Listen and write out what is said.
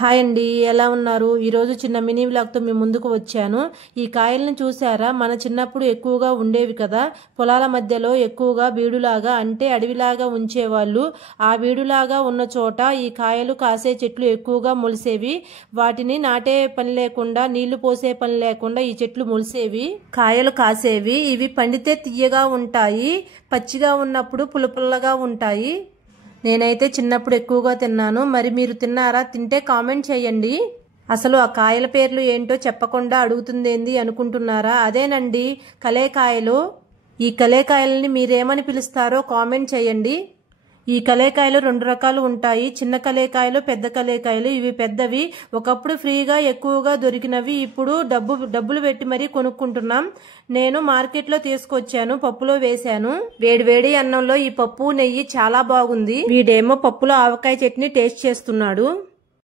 Hi అండి, ఎలా ఉన్నారు? ఈరోజు చిన్న మినీ వ్లాగ్తో మీ ముందుకు వచ్చాను. ఈ కాయలను చూసారా? మన చిన్నప్పుడు ఎక్కువగా ఉండేవి కదా. పొలాల మధ్యలో ఎక్కువగా బీడులాగా అంటే అడవిలాగా ఉంచేవాళ్ళు. ఆ బీడులాగా ఉన్న చోట ఈ కాయలు కాసే చెట్లు ఎక్కువగా మొలిసేవి. వాటిని నాటే పని లేకుండా, నీళ్లు పోసే పని లేకుండా ఈ చెట్లు మొలిసేవి, కాయలు కాసేవి. ఇవి పండితే తీయగా ఉంటాయి, పచ్చిగా ఉన్నప్పుడు పుల్లపుల్లగా ఉంటాయి. నేనైతే చిన్నప్పుడు ఎక్కువగా తిన్నాను. మరి మీరు తిన్నారా? తింటే కామెంట్ చేయండి. అసలు ఆ కాయల పేర్లు ఏంటో చెప్పకుండా అడుగుతుందేంది అనుకుంటున్నారా? అదేనండి, కలేకాయలు. ఈ కలేకాయలని మీరేమని పిలుస్తారో కామెంట్ చేయండి. ఈ కలేకాయలు 2 రకాలు ఉంటాయి, చిన్న కలేకాయలు, పెద్ద కలేకాయలు. ఇవి పెద్దవి. ఒకప్పుడు ఫ్రీగా ఎక్కువగా దొరికినవి, ఇప్పుడు డబ్బులు పెట్టి మరీ కొనుక్కుంటున్నాం. నేను మార్కెట్లో తీసుకొచ్చాను, పప్పులో వేశాను. వేడి అన్నంలో ఈ పప్పు నెయ్యి చాలా బాగుంది. వీడేమో పప్పులో ఆవకాయ చట్నీ టేస్ట్ చేస్తున్నాడు.